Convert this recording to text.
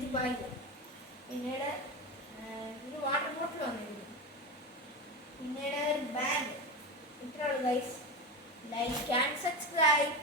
Orange bag, പിന്നീട് ഒരു water bottle വന്നിരുന്നു, പിന്നീട് ഒരു ബാഗ്. ഇത്രയുള്ളൂ ഗൈസ്. Like and subscribe.